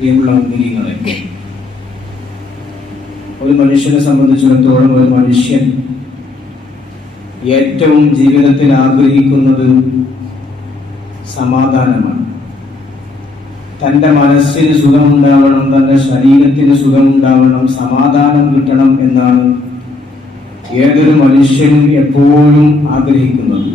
പ്രിയമുള്ള മുഅ്മിനീങ്ങളെ, ഒരു മനുഷ്യനെ സംബന്ധിച്ചിടത്തോളം ഒരു മനുഷ്യൻ ഏറ്റവും ജീവിതത്തിൽ ആഗ്രഹിക്കുന്നത് സമാധാനമാണ്. തൻ്റെ മനസ്സിന് സുഖമുണ്ടാവണം, തൻ്റെ ശരീരത്തിന് സുഖമുണ്ടാവണം, സമാധാനം കിട്ടണം എന്നാണ് ഏതൊരു മനുഷ്യനും എപ്പോഴും ആഗ്രഹിക്കുന്നത്.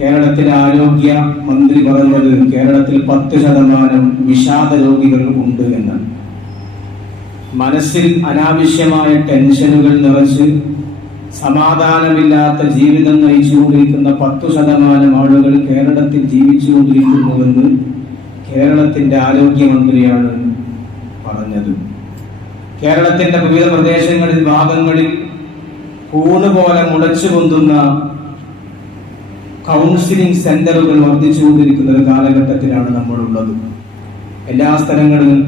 കേരളത്തിലെ ആരോഗ്യ മന്ത്രി പറഞ്ഞത് കേരളത്തിൽ 10% വിഷാദ രോഗികൾ ഉണ്ട് എന്നാണ്. മനസ്സിൽ അനാവശ്യമായ ടെൻഷനുകൾ നിറച്ച് സമാധാനമില്ലാത്ത ജീവിതം നയിച്ചുകൊണ്ടിരിക്കുന്ന 10% ആളുകൾ കേരളത്തിൽ ജീവിച്ചുകൊണ്ടിരിക്കുന്നുവെന്ന് കേരളത്തിന്റെ ആരോഗ്യമന്ത്രിയാണ് പറഞ്ഞത്. കേരളത്തിന്റെ വിവിധ പ്രദേശങ്ങളിൽ ഭാഗങ്ങളിൽ കൂണുപോലെ മുളച്ചു പൊന്തുന്ന കൗൺസിലിംഗ് സെന്ററുകൾ വർദ്ധിച്ചുകൊണ്ടിരിക്കുന്ന ഒരു കാലഘട്ടത്തിലാണ് നമ്മളുള്ളത്. എല്ലാ സ്ഥലങ്ങളിലും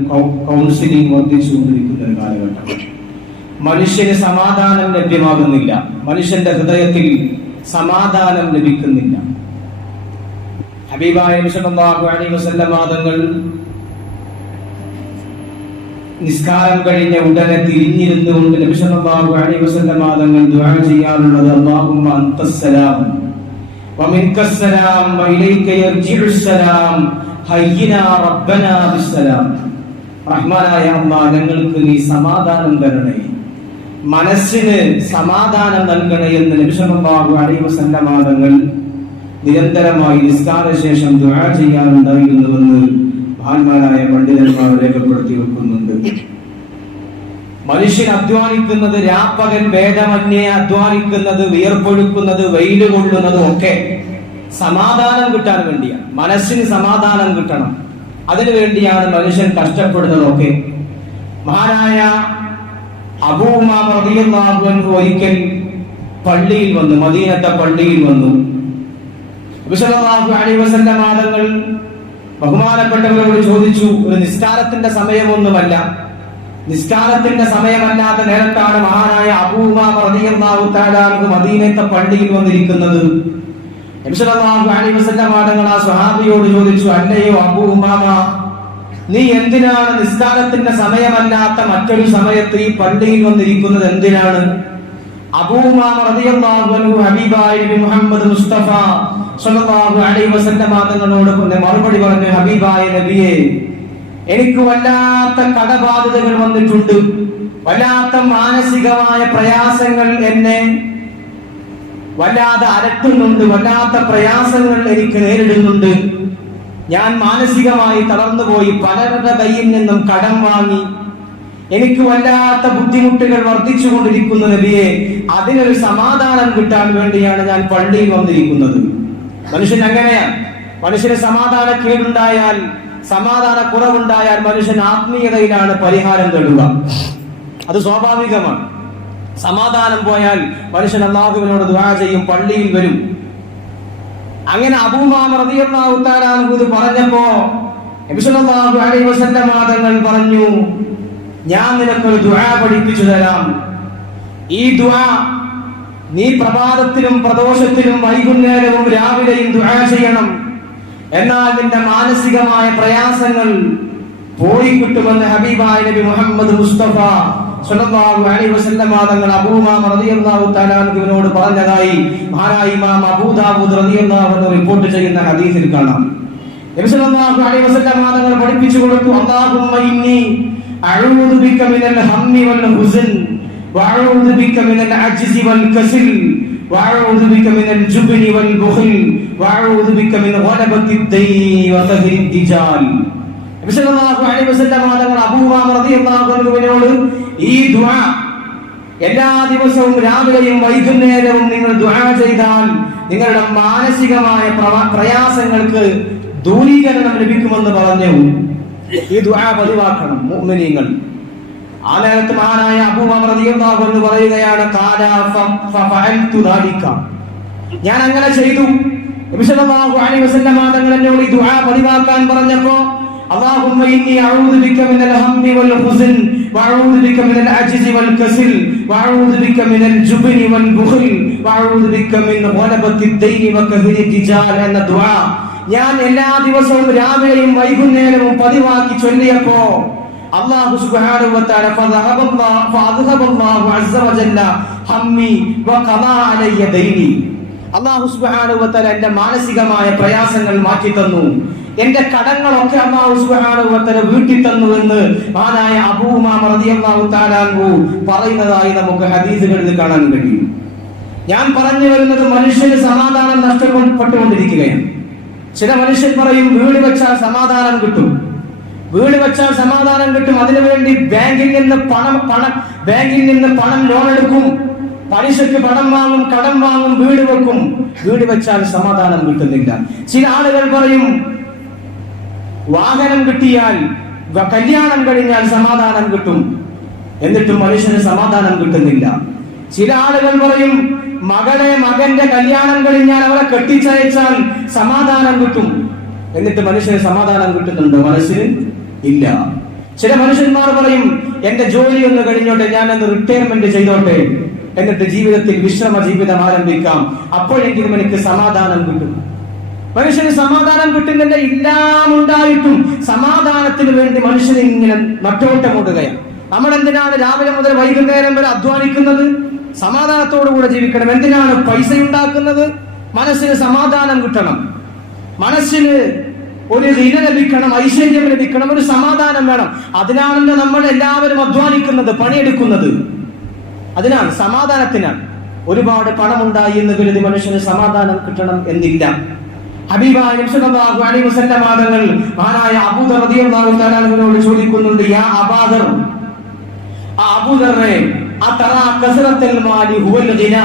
കൗൺസിലിംഗ് വർദ്ധിച്ചുകൊണ്ടിരിക്കുന്ന ഒരു കാലഘട്ടം. മനുഷ്യന് സമാധാനം ലഭ്യമാകുന്നില്ല, മനുഷ്യന്റെ ഹൃദയത്തിൽ സമാധാനം ലഭിക്കുന്നില്ല. ഹബീബായ നബി സല്ലല്ലാഹു അലൈഹി വസല്ലം തങ്ങൾ നിസ്കാരം കഴിഞ്ഞ ഉടനെ തിരിഞ്ഞിരുന്നുകൊണ്ട് നബി സല്ലല്ലാഹു അലൈഹി വസല്ലം തങ്ങൾ ദുആ ചെയ്യാറുള്ളത് അല്ലാഹുമ്മ അൻതസ്സലാം വമിൻകസ്സലാം വഇലൈക യർജിഉസ്സലാം ഹയ്യിനാ റബ്ബനാ ബിസ്സലാം. റഹ്മാനായ അല്ലാഹ്, ഞങ്ങൾക്ക് നീ സമാധാനം തരണേ, മനസ്സിന് സമാധാനം നൽകണേ എന്ന് നബി സല്ലല്ലാഹു അലൈഹി വസല്ലം തങ്ങൾ നിരന്തരമായി നിസ്കാരശേഷം ദുആ ചെയ്യാറുണ്ടായിരുന്നുവെന്ന് മഹാന്മാരായ പണ്ഡിതന്മാർ രേഖപ്പെടുത്തി വെക്കുന്നുണ്ട്. മനുഷ്യൻ അധ്വാനിക്കുന്നത്, രാപ്പകൽ ഭേദമന്യേ അധ്വാനിക്കുന്നത്, വിയർപ്പൊഴുക്കുന്നത്, വെയിൽ കൊള്ളുന്നതും ഒക്കെ സമാധാനം കിട്ടാൻ വേണ്ടിയാണ്. മനസ്സിന് സമാധാനം കിട്ടണം, അതിനു വേണ്ടിയാണ് മനുഷ്യൻ കഷ്ടപ്പെടുന്നതൊക്കെ. മഹാനായ അബൂ ഉമാമ റളിയല്ലാഹു അൻഹു ഒരിക്കൽ പള്ളിയിൽ വന്നു, മദീനത്തെ പള്ളിയിൽ വന്നു. നബി സല്ലല്ലാഹു അലൈഹി വസല്ലം തങ്ങൾ ബഹുമാനപ്പെട്ടവരോട് ചോദിച്ചു, ഒരു നിസ്കാരത്തിന്റെ സമയമൊന്നുമല്ല, നിസ്കാരത്തിന്റെ സമയമല്ലാത്ത നേരത്താണ് മഹാനായ അബൂ ഉമാമ റളിയല്ലാഹു തആല അൻഹു മദീനത്തെ പള്ളിയിൽ വന്നിരിക്കുന്നത്. നബി സല്ലല്ലാഹു അലൈഹി വസല്ലം തങ്ങൾ ആ സ്വഹാബിയോട് ചോദിച്ചു, അല്ലയോ അബൂ ഉമാമ, നീ എന്തിനാണ് നിസ്കാരത്തിന്റെ സമയമല്ലാത്ത മറ്റൊരു സമയത്ത് ഈ പള്ളിയിൽ വന്നിരിക്കുന്നത്, എന്തിനാണ്? അബൂ ഉമാമ റളിയല്ലാഹു അൻഹു ഹബീബായ നബി മുഹമ്മദ് മുസ്തഫ സ്വല്ലല്ലാഹു അലൈഹി വസല്ലം തങ്ങളോട് മറുപടി പറഞ്ഞു, ഹബീബായ നബിയെ, എനിക്ക് വല്ലാത്ത കടബാധ്യതകൾ വന്നിട്ടുണ്ട്, വല്ലാത്ത മാനസികമായ പ്രയാസങ്ങൾ എന്നെ വല്ലാതെ അലട്ടുന്നുണ്ട്, വല്ലാത്ത പ്രയാസങ്ങൾ എനിക്ക് നേരിടുന്നുണ്ട്. ഞാൻ മാനസികമായി തളർന്നുപോയി, പലരുടെ കയ്യിൽ നിന്നും കടം വാങ്ങി, എനിക്ക് വല്ലാത്ത ബുദ്ധിമുട്ടുകൾ വർദ്ധിച്ചുകൊണ്ടിരിക്കുന്ന നബിയെ, അതിനൊരു സമാധാനം കിട്ടാൻ വേണ്ടിയാണ് ഞാൻ പള്ളിയിൽ വന്നിരിക്കുന്നത്. മനുഷ്യൻ അങ്ങനെയാണ്. മനുഷ്യന് സമാധാന കേടുണ്ടായാൽ, സമാധാന കുറവുണ്ടായാൽ മനുഷ്യൻ ആത്മീയതയിലാണ് പരിഹാരം തേടുക. അത് സ്വാഭാവികമാണ്. സമാധാനം പോയാൽ മനുഷ്യൻ അല്ലാഹുവിനോട് ദുആ ചെയ്യും, പള്ളിയിൽ വരും. അങ്ങനെ അബൂ ഉമാമ റളിയല്ലാഹു തആല അൻഹു പറഞ്ഞപ്പോ നബി സല്ലല്ലാഹു അലൈഹി വസല്ലം തങ്ങൾ പറഞ്ഞു, ഞാൻ നിനക്കൊരു ദുആ പഠിപ്പിച്ചു തരാം. ഈ ദുആ നീ പ്രഭാതത്തിലും പ്രദോഷത്തിലും വൈകുന്നേരവും രാവിലെയും ദുആ ചെയ്യണം. എന്നാൽ നിന്റെ മാനസികമായ പ്രയാസങ്ങൾ പോയി കിട്ടുമെന്ന് ഹബീബായ നബി മുഹമ്മദ് മുസ്തഫ സ്വല്ലല്ലാഹു അലൈഹി വസല്ലം തങ്ങൾ അബൂ ഉമാമ റളിയല്ലാഹു തആല അൻഹുവിനോട് പറഞ്ഞതായി മഹാനായ ഇമാം അബൂ ദാവൂദ് റളിയല്ലാഹു അൻഹു റിപ്പോർട്ട് ചെയ്യുന്ന ഹദീസിൽ കാണാം. നബി സല്ലല്ലാഹു അലൈഹി വസല്ലം തങ്ങൾ പഠിപ്പിച്ചു കൊടുത്തു, അല്ലാഹുമ്മ ഇന്നി അഊദു ബിക മിനൽ ഹമ്മി വൽ ഹുസ്ൻ വഅഊദു ബിക മിനൽ അജ്സി വൽ കസൽ വഅഊദു ബിക മിനൽ ജുബ്നി വൽ ബുഖൽ വഅഊദു ബിക മിൻ ഗലബത്തിദ് ദൈനി വതഹ്രിദ് ദിജാൽ. നബി സല്ലല്ലാഹു അലൈഹി വസല്ലം തങ്ങൾ അബൂ ഉമാമ റളിയല്ലാഹു അൻഹുവിനോട് ഈ ദുആ എല്ലാ ദിവസവും രാവിലെയും വൈകുന്നേരവും നിങ്ങൾ ദുആ ചെയ്താൽ നിങ്ങളുടെ മാനസികമായ പ്രയാസങ്ങൾക്ക് ദൂരീകരണം ലഭിക്കുമെന്ന് പറഞ്ഞു. ഈ ദുആ പതിവാക്കണം മുഅ്മിനീങ്ങൾ. ആ നേരത്ത് മഹാനായ അബൂ ഉമാമ റളിയല്ലാഹു അൻഹു പറയുകയാണ്, ഖാല ഫഅൽതു ദാലിക, ഞാൻ അങ്ങനെ ചെയ്തു. നബി സല്ലല്ലാഹു അലൈഹി വസല്ലം തങ്ങൾ എന്നോട് ഈ ദുആ പതിവാക്കാൻ പറഞ്ഞപ്പോൾ اللهم إني أعوذ بك من الهم والحزن وأعوذ بك من العجز والكسل وأعوذ بك من الجبن والبخل وأعوذ بك من غلبة الدين وقهر الرجال എന്ന ദുആ ഞാൻ എല്ലാ ദിവസവും രാവിലെയും വൈകുന്നേരവും പതിവാക്കി ചൊല്ലിയപ്പോ അല്ലാഹു സുബ്ഹാനഹു വ തആല ഫഅദ്ഹബല്ലാഹു അസ്സ വജല്ല ഹമ്മി വഖദാ അലയ്യ ദൈനി. അല്ലാഹു സുബ്ഹാനഹു വ തആല എന്റെ മാനസികമായ പ്രയാസങ്ങൾ മാറ്റി തന്നു, എന്റെ കടങ്ങളൊക്കെ അല്ലാഹു സുബ്ഹാനഹു വ തആല വീട്ടി തന്നു എന്ന് മഹാനായ അബൂ ഉമാമ റളിയല്ലാഹു തആല അൻഹു പറയുന്നതായി നമുക്ക് ഹദീസുകളിൽ കാണാൻ കഴിയും. ഞാൻ പറഞ്ഞു വരുന്നത് മനുഷ്യന് സമാധാനം നഷ്ടപ്പെട്ടുകൊണ്ടിരിക്കുകയാണ്. ചില മനുഷ്യർ പറയും വീട് വെച്ചാൽ സമാധാനം കിട്ടും, വീട് വെച്ചാൽ സമാധാനം കിട്ടും, അതിനുവേണ്ടി ബാങ്കിൽ നിന്ന് പണം ലോൺ എടുക്കും, പലിശക്ക് പണം വാങ്ങും, കടം വാങ്ങും, വീട് വെക്കും. വീട് വെച്ചാൽ സമാധാനം കിട്ടുന്നില്ല. ചില ആളുകൾ പറയും വാഹനം കിട്ടിയാൽ, കല്യാണം കഴിഞ്ഞാൽ സമാധാനം കിട്ടും, എന്നിട്ടും മനുഷ്യന് സമാധാനം കിട്ടുന്നില്ല. ചില ആളുകൾ പറയും മകന്റെ കല്യാണം കഴിഞ്ഞാൽ അവരെ കെട്ടിച്ചയച്ചാൽ സമാധാനം കിട്ടും, എന്നിട്ട് മനുഷ്യന് സമാധാനം കിട്ടുന്നുണ്ടോ? മനസ്സിന് ഇല്ല. ചില മനുഷ്യന്മാർ പറയും എന്റെ ജോലി ഒന്ന് കഴിഞ്ഞോട്ടെ, ഞാൻ ഒന്ന് റിട്ടയർമെന്റ് ചെയ്തോട്ടെ, എന്നിട്ട് ജീവിതത്തിൽ വിശ്രമ ജീവിതം ആരംഭിക്കാം, അപ്പോഴെങ്കിലും എനിക്ക് സമാധാനം കിട്ടും. മനുഷ്യന് സമാധാനം കിട്ടുന്നില്ല. എല്ലാം ഉണ്ടായിട്ടും സമാധാനത്തിന് വേണ്ടി മനുഷ്യന് ഇങ്ങനെ നട്ടോട്ടമോടുകയാണ്. നമ്മൾ എന്തിനാണ് രാവിലെ മുതൽ വൈകുന്നേരം വരെ അധ്വാനിക്കുന്നത്? സമാധാനത്തോടു കൂടെ ജീവിക്കണം. എന്തിനാണ് പൈസ ഉണ്ടാക്കുന്നത്? മനസ്സിന് സമാധാനം കിട്ടണം, മനസ്സിന് ഒരു ദിന ലഭിക്കണം, ഐശ്വര്യം ലഭിക്കണം, ഒരു സമാധാനം വേണം. അതിനാണല്ലോ നമ്മൾ എല്ലാവരും അധ്വാനിക്കുന്നത്, പണിയെടുക്കുന്നത്. അതിനാണ്, സമാധാനത്തിനാണ്. ഒരുപാട് പണമുണ്ടായി എന്ന് കരുതി മനുഷ്യന് സമാധാനം കിട്ടണം എന്നില്ല. ഹബീബായ നബി സല്ലല്ലാഹു അലൈഹി വസല്ലം തങ്ങൾ മഹാനായ അബൂദർ റളിയല്ലാഹു തആല അൻഹുവിനോട് ചോദിക്കുന്നുണ്ട്, യാ അബൂദർ, അബൂദറെ അതറാ കസറത്തുൽ മാലി ഹുവൽ ഗിന,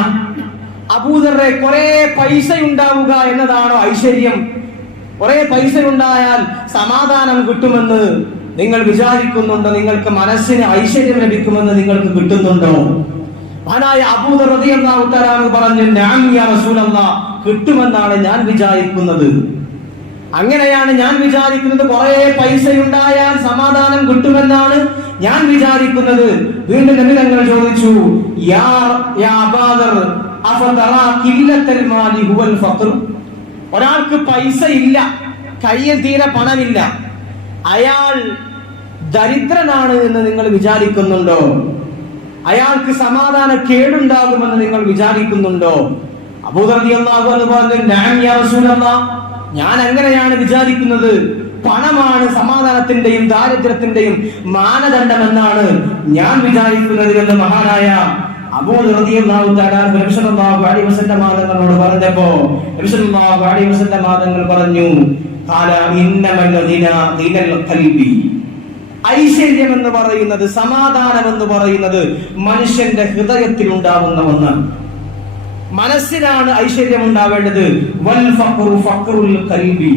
അബൂദറെ കുറെ പൈസ ഉണ്ടാവുക എന്നതാണോ ഐശ്വര്യം? കുറെ പൈസ ഉണ്ടായാൽ സമാധാനം കിട്ടുമെന്ന് നിങ്ങൾ വിചാരിക്കുന്നുണ്ടോ? നിങ്ങൾക്ക് മനസ്സിന് ഐശ്വര്യം ലഭിക്കുമെന്ന് നിങ്ങൾക്ക് കിട്ടുന്നുണ്ടോ? മഹാനായ അബൂദർ റളിയല്ലാഹു തആല പറഞ്ഞു, നഅം യാ റസൂലല്ലാഹ്, കിട്ടുമെന്നാണ് ഞാൻ വിചാരിക്കുന്നത്. അങ്ങനെയാണ് ഞാൻ വിചാരിക്കുന്നത്. കുറെ പൈസ ഉണ്ടായാൽ സമാധാനം കിട്ടുമെന്നാണ് ഞാൻ വിചാരിക്കുന്നത്. വീണ്ടും നബി തങ്ങൾ ചോദിച്ചു, യാ അബൂദർ അഫതറാ ഖില്ലത്തുൽ മാലി ഹുവൽ ഫഖർ, ഒരാൾക്ക് പൈസ ഇല്ല, കയ്യിൽ തീരെ പണമില്ല, അയാൾ ദരിദ്രനാണ് എന്ന് നിങ്ങൾ വിചാരിക്കുന്നുണ്ടോ? അയാൾക്ക് സമാധാന കേടുണ്ടാകുമെന്ന് നിങ്ങൾ വിചാരിക്കുന്നുണ്ടോ? അബൂദർ റളിയല്ലാഹു അൻഹു പറഞ്ഞു, നഅം യാ റസൂലല്ലാഹ്, ഞാൻ അങ്ങനെയാണ് വിചാരിക്കുന്നത്. പണമാണ് സമാധാനത്തിന്റെയും ദാരിദ്ര്യത്തിന്റെയും മാനദണ്ഡമെന്നാണ് ഞാൻ വിചാരിക്കുന്നത് എന്ന് മഹാനായ അബൂദർ റളിയല്ലാഹു തആല നബി സല്ലല്ലാഹു അലൈഹി വസല്ലം തങ്ങളോട് പറഞ്ഞപ്പോ നബി സല്ലല്ലാഹു അലൈഹി വസല്ലം തങ്ങൾ പറഞ്ഞു, ഖാല ഇന്നമൽ ദിനൽ ഖൽബി, ഐശ്വര്യം എന്ന് പറയുന്നത്, സമാധാനം എന്ന് പറയുന്നത് മനുഷ്യന്റെ ഹൃദയത്തിൽ ഉണ്ടാവുന്ന ഒന്നാണ്. മനസ്സിലാണ് ഐശ്വര്യം ഉണ്ടാവേണ്ടത്. വൽ ഫഖ്റു ഫഖ്റുൽ ഖൽബി,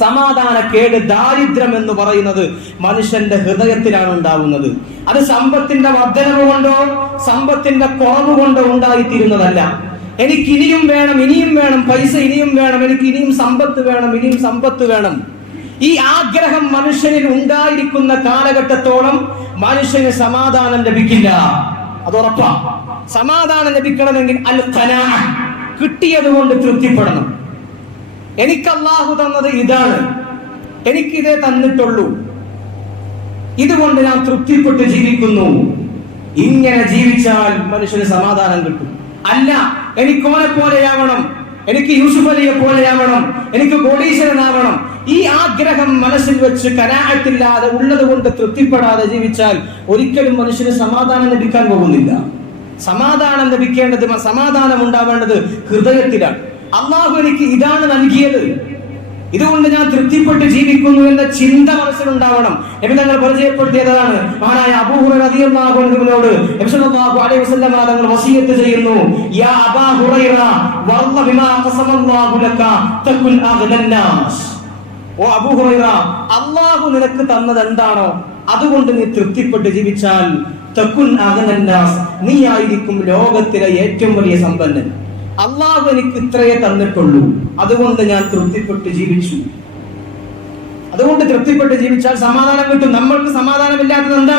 സമാധാനക്കേട്, ദാരിദ്ര്യം എന്ന് പറയുന്നത് മനുഷ്യന്റെ ഹൃദയത്തിലാണ് ഉണ്ടാവുന്നത്. അത് സമ്പത്തിന്റെ വർധനവ് കൊണ്ടോ സമ്പത്തിന്റെ കുറവ് കൊണ്ടോ ഉണ്ടായിത്തീരുന്നതല്ല. എനിക്ക് ഇനിയും വേണം, ഇനിയും വേണം, പൈസ ഇനിയും വേണം, എനിക്ക് ഇനിയും സമ്പത്ത് വേണം, ഇനിയും സമ്പത്ത് വേണം. ഈ ആഗ്രഹം മനുഷ്യനിൽ ഉണ്ടായിരിക്കുന്ന കാലഘട്ടത്തോളം മനുഷ്യന് സമാധാനം ലഭിക്കില്ല. അതുറപ്പാ. സമാധാനം ലഭിക്കണമെങ്കിൽ അൽ ഖനാഅ, കിട്ടിയത് കൊണ്ട് തൃപ്തിപ്പെടണം. എനിക്ക് അല്ലാഹു തന്നത് ഇതാണ്, എനിക്കിതേ തന്നിട്ടുള്ളൂ, ഇതുകൊണ്ട് ഞാൻ തൃപ്തിപ്പെട്ട് ജീവിക്കുന്നു. ഇങ്ങനെ ജീവിച്ചാൽ മനുഷ്യന് സമാധാനം കിട്ടും. അല്ല, എനിക്ക് ഓനെ പോലെയാവണം, എനിക്ക് യൂസുഫ് അലിയെ പോലെയാവണം, എനിക്ക് കോടീശ്വരനാവണം, ഈ ആഗ്രഹം മനസ്സിൽ വെച്ച് ഖനാഅത്തില്ലാതെ, ഉള്ളത് കൊണ്ട് തൃപ്തിപ്പെടാതെ ജീവിച്ചാൽ ഒരിക്കലും മനുഷ്യന് സമാധാനം ലഭിക്കാൻ പോകുന്നില്ല. സമാധാനം ലഭിക്കേണ്ടത്, സമാധാനം ഉണ്ടാവേണ്ടത് ഹൃദയത്തിലാണ്. അല്ലാഹു എനിക്ക് ഇതാണ് നൽകിയത്, ഇതുകൊണ്ട് ഞാൻ തൃപ്തിപ്പെട്ട് ജീവിക്കുന്നു എന്ന ചിന്ത മനസ്സിലുണ്ടാവണം. നബി തങ്ങൾ പരിചയപ്പെടുത്തിയതാണ്. മഹാനായ അബൂ ഹുറൈറ റളിയല്ലാഹു അൻഹുവിനോട് നബി സല്ലല്ലാഹു അലൈഹി വസല്ലം തങ്ങൾ വസിയത്ത് ചെയ്യുന്നു, യാ അബൂ ഹുറൈറ വല്ലാഹി ബിമാ ഖസമല്ലാഹു ലക തകുൻ അഗ്നന്നാസ്, ഓ അബൂ ഹുറൈറ, അല്ലാഹു നിനക്ക് തന്നത് എന്താണോ അതുകൊണ്ട് നീ തൃപ്തിപ്പെട്ട് ജീവിച്ചാൽ തകുൻ അഗ്നന്നാസ്, നീ ആയിരിക്കും ലോകത്തിലെ ഏറ്റവും വലിയ സമ്പന്നൻ. അല്ലാഹു എനിക്ക് ഇത്രയേ തന്നിട്ടുള്ളൂ, അതുകൊണ്ട് ഞാൻ തൃപ്തിപ്പെട്ട് ജീവിച്ചു. അതുകൊണ്ട് തൃപ്തിപ്പെട്ട് ജീവിച്ചാൽ സമാധാനം കിട്ടും. നമ്മൾക്ക് സമാധാനമില്ലാത്തത് എന്താ?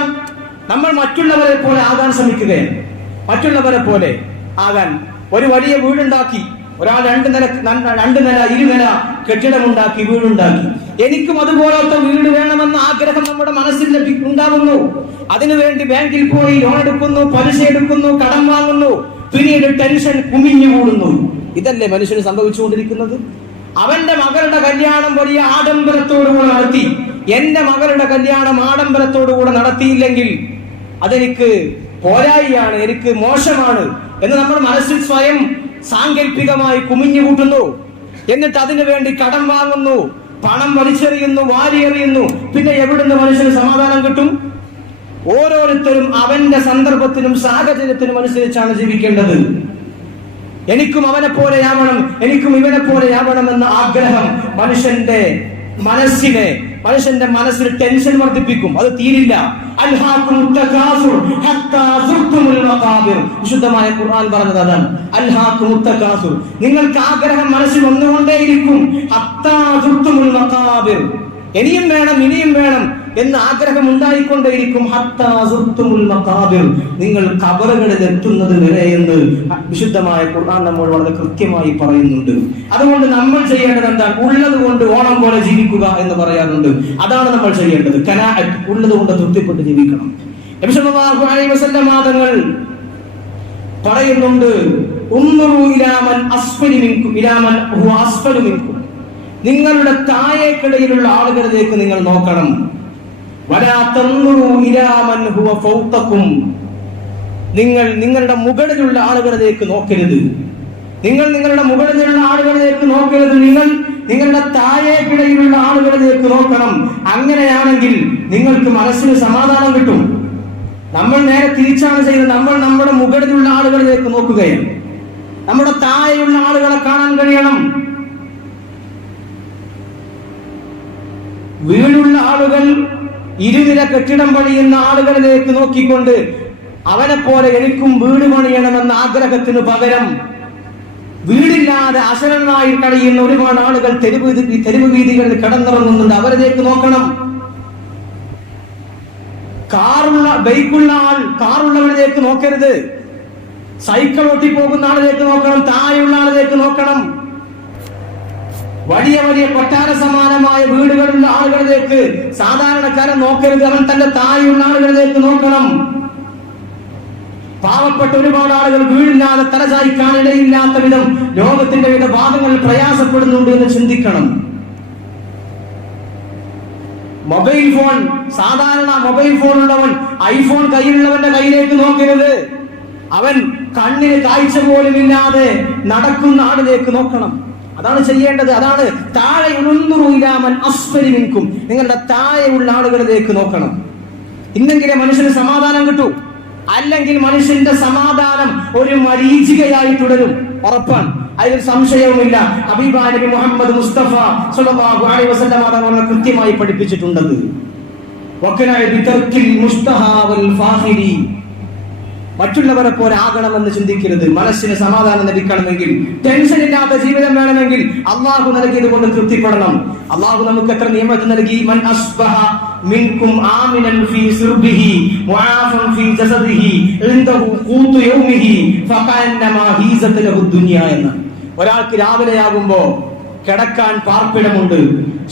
നമ്മൾ മറ്റുള്ളവരെ പോലെ ആകാൻ ശ്രമിക്കുകയാണ്. മറ്റുള്ളവരെ പോലെ ആകാൻ ഒരു വലിയ വീടുണ്ടാക്കി, ഒരാൾ 2 നില 2 നില കെട്ടിടമുണ്ടാക്കി, വീടുണ്ടാക്കി. എനിക്കും അതുപോലത്തെ വീട് വേണമെന്ന ആഗ്രഹം നമ്മുടെ മനസ്സിൽ ഉണ്ടാകുന്നു. അതിനുവേണ്ടി ബാങ്കിൽ പോയി ലോൺ എടുക്കുന്നു, പലിശ എടുക്കുന്നു, കടം വാങ്ങുന്നു, പിന്നീട് ടെൻഷൻ കുമിഞ്ഞുകൂടുന്നു. ഇതല്ലേ മനുഷ്യന് സംഭവിച്ചുകൊണ്ടിരിക്കുന്നത്? അവന്റെ മകളുടെ കല്യാണം വലിയ ആഡംബരത്തോടുകൂടെ നടത്തി, എന്റെ മകളുടെ കല്യാണം ആഡംബരത്തോടുകൂടെ നടത്തിയില്ലെങ്കിൽ അതെനിക്ക് പോരായിയാണ്, എനിക്ക് മോശമാണ് എന്ന് നമ്മൾ മനസ്സിൽ സ്വയം സാങ്കല്പികമായി കുമിഞ്ഞു കൂട്ടുന്നു. എന്നിട്ട് അതിനു വേണ്ടി കടം വാങ്ങുന്നു, പണം വലിച്ചെറിയുന്നു, വാരിയെറിയുന്നു. പിന്നെ എവിടുന്ന് മനുഷ്യന് സമാധാനം കിട്ടും? ഓരോരുത്തരും അവന്റെ സന്ദർഭത്തിനും സാഹചര്യത്തിനും അനുസരിച്ചാണ് ജീവിക്കേണ്ടത്. എനിക്കും അവനെ പോലെയാവണം, എനിക്കും ഇവനെ പോലെയാവണം എന്ന ആഗ്രഹം മനുഷ്യന്റെ മനസ്സിൽ ടെൻഷൻ വർദ്ധിപ്പിക്കും. അത് തീരില്ല. വിശുദ്ധമായ ഖുർആൻ പറഞ്ഞത് അതാണ്. നിങ്ങൾക്ക് ആഗ്രഹം മനസ്സിൽ വന്നുകൊണ്ടേയിരിക്കും. ഇനിയും വേണം എന്ന് ആഗ്രഹം ഉണ്ടായിക്കൊണ്ടേയിരിക്കും. നിങ്ങൾ ഖബറുകളിൽ എത്തുന്നത് വരെ എന്ന് വിശുദ്ധമായ ഖുർആൻ നമ്മോട് വളരെ കൃത്യമായി പറയുന്നുണ്ട്. അതുകൊണ്ട് നമ്മൾ ചെയ്യേണ്ടത് എന്താണ്? ഉള്ളത് കൊണ്ട് ഓണം പോലെ ജീവിക്കുക എന്ന് പറയാറുണ്ട്. അതാണ് നമ്മൾ ചെയ്യേണ്ടത്. ഖനാഅത്ത്, ഉള്ളത് കൊണ്ട് തൃപ്തിപ്പെട്ട് ജീവിക്കണം. നബി സല്ലല്ലാഹു അലൈഹി വസല്ലം തങ്ങൾ പറയുന്നുണ്ട്, ഉൻദുറു ഇലാ മൻ അസ്ഫലു മിൻകും ഇലാ മൻ ഹുവ അസ്ഫലു മിൻകും. നിങ്ങളുടെ താഴേക്കിടയിലുള്ള ആളുകളിലേക്ക് നിങ്ങൾ നോക്കണം. വലാ തൻദുറു ഇലാ മൻ ഹുവ ഫൗഖക്കും. നിങ്ങൾ നിങ്ങളുടെ മുകളിലുള്ള ആളുകളിലേക്ക് നോക്കരുത്. നിങ്ങളുടെ മുകളിലുള്ള ആളുകളിലേക്ക് നോക്കരുത്. നിങ്ങൾ നിങ്ങളുടെ താഴേക്കിടയിലുള്ള ആളുകളിലേക്ക് നോക്കണം. അങ്ങനെയാണെങ്കിൽ നിങ്ങൾക്ക് മനസ്സിന് സമാധാനം കിട്ടും. നമ്മൾ നേരെ തിരിച്ചാണ് ചെയ്യുന്നത്. നമ്മൾ നമ്മുടെ മുകളിലുള്ള ആളുകളിലേക്ക് നോക്കുകയാണ്. നമ്മുടെ താഴെയുള്ള ആളുകളെ കാണാൻ കഴിയണം. വീടുള്ള ആളുകൾ, 2 നില കെട്ടിടം പണിയുന്ന ആളുകളിലേക്ക് നോക്കിക്കൊണ്ട് അവനെ പോലെ എനിക്കും വീട് പണിയണമെന്ന ആഗ്രഹത്തിന് പകരം വീടില്ലാതെ അശരണനായി കഴിയുന്ന ഒരുപാട് ആളുകൾ തെരുവ് വീതികളിൽ കിടന്നിറങ്ങുന്നുണ്ട്. അവരിലേക്ക് നോക്കണം. കാറുള്ളവരിലേക്ക് നോക്കരുത്. സൈക്കിൾ ഓട്ടിപ്പോകുന്ന ആളിലേക്ക് നോക്കണം. താഴെയുള്ള ആളിലേക്ക് നോക്കണം. വലിയ കൊട്ടാര സമാനമായ വീടുകളുള്ള ആളുകളിലേക്ക് സാധാരണക്കാരൻ നോക്കരുത്. അവൻ തന്റെ താഴെയുള്ള ആളുകളിലേക്ക് നോക്കണം. പാവപ്പെട്ട ഒരുപാട് ആളുകൾ വീടില്ലാതെ തലചായ്ക്കാൻ ഇടയില്ലാത്ത വിധം ലോകത്തിന്റെ വിവിധ ഭാഗങ്ങളിൽ പ്രയാസപ്പെടുന്നുണ്ട് എന്ന് ചിന്തിക്കണം. മൊബൈൽ ഫോൺ, സാധാരണ മൊബൈൽ ഫോൺ ഉള്ളവൻ, ഐഫോൺ കയ്യിലുള്ളവന്റെ കയ്യിലേക്ക് നോക്കരുത്. അവൻ കണ്ണിന് കാഴ്ച പോലും ഇല്ലാതെ നടക്കുന്ന ആളിലേക്ക് നോക്കണം. അതാണ് ചെയ്യേണ്ടത്. അതാണ് താഴെ അസ്ഫലിമിൻകും, നിങ്ങളുടെ താഴെയുള്ള ആളുകളിലേക്ക് നോക്കണം. ഇന്നെങ്കിലേ മനുഷ്യന് സമാധാനം കിട്ടൂ. അല്ലെങ്കിൽ മനുഷ്യന്റെ സമാധാനം ഒരു മരീചികയായി തുടരും, ഉറപ്പാണ്. അതിൽ സംശയവുമില്ല. ഹബീബായ നബി മുഹമ്മദ് മുസ്തഫ സ്വല്ലല്ലാഹു അലൈഹി വസല്ലം തങ്ങൾ കൃത്യമായി പഠിപ്പിച്ചിട്ടുണ്ടത്. വഖനായ ബിതർക്കിൽ മുസ്തഹാ വൽ ഫാഖിരി. മറ്റുള്ളവരെ പോലെ ആകണമെന്ന് ചിന്തിക്കരുത്. മനസ്സിന് സമാധാനം ലഭിക്കണമെങ്കിൽ, ടെൻഷൻ ഇല്ലാത്ത ജീവിതം വേണമെങ്കിൽ അള്ളാഹു നൽകിയത് കൊണ്ട് തൃപ്തിപ്പെടണം. അള്ളാഹു നമുക്ക് എത്ര നിയമത്ത് നൽകി. മൻ അസ്ബഹ മിൻകും ആമിനൻ ഫീ സിർബിഹി മുആഫൻ ഫീ ജസദിഹി ഇൻദഹു ഖൂതു യൗമിഹി ഫകഅന്നമാ ഹീസത ലഹു ദുനിയ എന്ന്. ഒരാൾക്ക് രാവിലെയാകുമ്പോ കിടക്കാൻ പാർപ്പിടമുണ്ട്,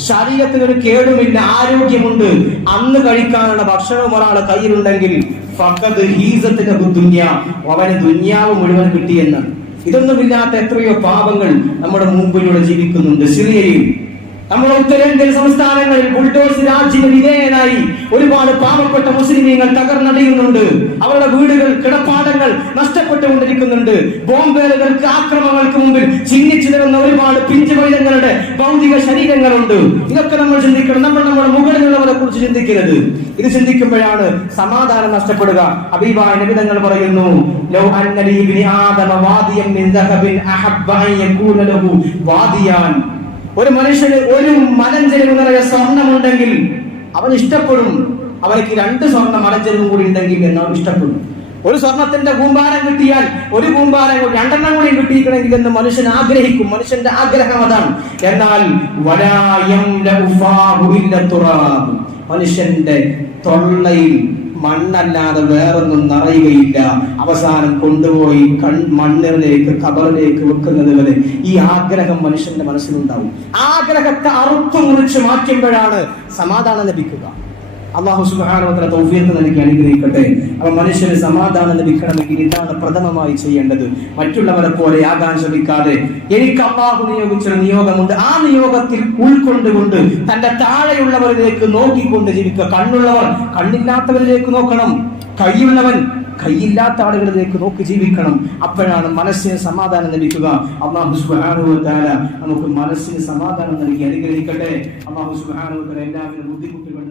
ശരീരത്തിന് ഒരു കേടുമില്ല, ആരോഗ്യമുണ്ട്, അന്ന് കഴിക്കാനുള്ള ഭക്ഷണവും ഒരാളെ കയ്യിലുണ്ടെങ്കിൽ അവന് ദുന്യാവ് മുഴുവൻ കിട്ടിയെന്ന്. ഇതൊന്നുമില്ലാത്ത എത്രയോ പാപങ്ങൾ നമ്മുടെ മുമ്പിലൂടെ ജീവിക്കുന്നുണ്ട്. സിറിയയിൽ, നമ്മുടെ ഉത്തരേന്ത്യൻ സംസ്ഥാനങ്ങളിൽ ബുൾഡോസ് രാജ്യത്തിന് വിധേയനായി ഒരുപാട് പാവപ്പെട്ട മുസ്ലിമീങ്ങൾ തകർന്നടിയുന്നുണ്ട്. അവരുടെ വീടുകൾ, കിടപ്പാടങ്ങൾ നഷ്ടപ്പെട്ടുകൊണ്ടിരിക്കുന്നുണ്ട്. ബോംബേറുകൾക്ക്, ആക്രമണങ്ങൾക്ക് മുമ്പിൽ ചിഹ്നിച്ചു നിൽക്കുന്ന ഒരുപാട് പിഞ്ചു പൈതങ്ങളുടെ ഭൗതിക ശരീരങ്ങളുണ്ട്. ഇതൊക്കെ നമ്മൾ ചിന്തിക്കണം. നമ്മൾ നമ്മുടെ മുകളിലുള്ളവരെ കുറിച്ച് ചിന്തിക്കരുത്. ഇത് ചിന്തിക്കുമ്പോഴാണ് സമാധാനം നഷ്ടപ്പെടുക. ഹബീബായ നബി തങ്ങൾ പറയുന്നു, ലൗ അന്ന ലി ഇബ്നി ആദമ വാദിയൻ മിൻ ദഹബിൻ അഹബ്ബ അൻ യകൂന ലഹു വാദിയാൻ. ഒരു മനുഷ്യന് ഒരു മലഞ്ചെരുവ് നിറയെ സ്വർണ്ണമുണ്ടെങ്കിൽ അവൻ ഇഷ്ടപ്പെടും, അവർക്ക് 2 സ്വർണ്ണ മലഞ്ചെരുവും കൂടി ഉണ്ടെങ്കിൽ എന്നാണ് ഇഷ്ടപ്പെടും. ഒരു സ്വർണത്തിന്റെ കൂമ്പാരം കിട്ടിയാൽ ഒരു കൂമ്പാരം 2 കൂടി കിട്ടിയിരിക്കണമെങ്കിൽ എന്ന് മനുഷ്യൻ ആഗ്രഹിക്കും. മനുഷ്യന്റെ ആഗ്രഹം അതാണ്. എന്നാൽ മനുഷ്യന്റെ തൊള്ളയിൽ മണ്ണല്ലാതെ വേറൊന്നും നിറയുകയില്ല. അവസാനം കൊണ്ടുപോയി മണ്ണിലേക്ക് ഖബറിലേക്ക് വെക്കുന്നത് വരെ ഈ ആഗ്രഹം മനുഷ്യന്റെ മനസ്സിലുണ്ടാവും. ആഗ്രഹത്തെ അറുത്തു മുറിച്ച് മാറ്റുമ്പോഴാണ് സമാധാനം ലഭിക്കുക. അല്ലാഹു സുബ്ഹാനഹു വ തആല തൗഫീഖ് നൽകി അനുഗ്രഹിക്കട്ടെ. അപ്പോൾ മനുഷ്യന് സമാധാനം ലഭിക്കണമെങ്കിൽ ഇതാണ് പ്രഥമമായി ചെയ്യേണ്ടത്. മറ്റുള്ളവരെ പോലെ ആകാൻ ശ്രമിക്കാതെ എനിക്ക് അല്ലാഹു നിയോഗിച്ച നിയോഗമുണ്ട്, ആ നിയോഗത്തിൽ ഉൾക്കൊണ്ടുകൊണ്ട് തന്റെ താഴെയുള്ളവരിലേക്ക് നോക്കിക്കൊണ്ട് ജീവിക്കുക. കണ്ണുള്ളവർ കണ്ണില്ലാത്തവരിലേക്ക് നോക്കണം, കൈയുള്ളവൻ കൈയില്ലാത്ത ആളുകളിലേക്ക് നോക്കി ജീവിക്കണം. അപ്പോഴാണ് മനസ്സിന് സമാധാനം ലഭിക്കുക. അല്ലാഹു സുബ്ഹാനഹു വ തആല നമുക്ക് മനസ്സിന് സമാധാനം നൽകി അനുഗ്രഹിക്കട്ടെ. അല്ലാഹു സുബ്ഹാനഹു വ തആല എല്ലാവരും ബുദ്ധിമുട്ടുകൾ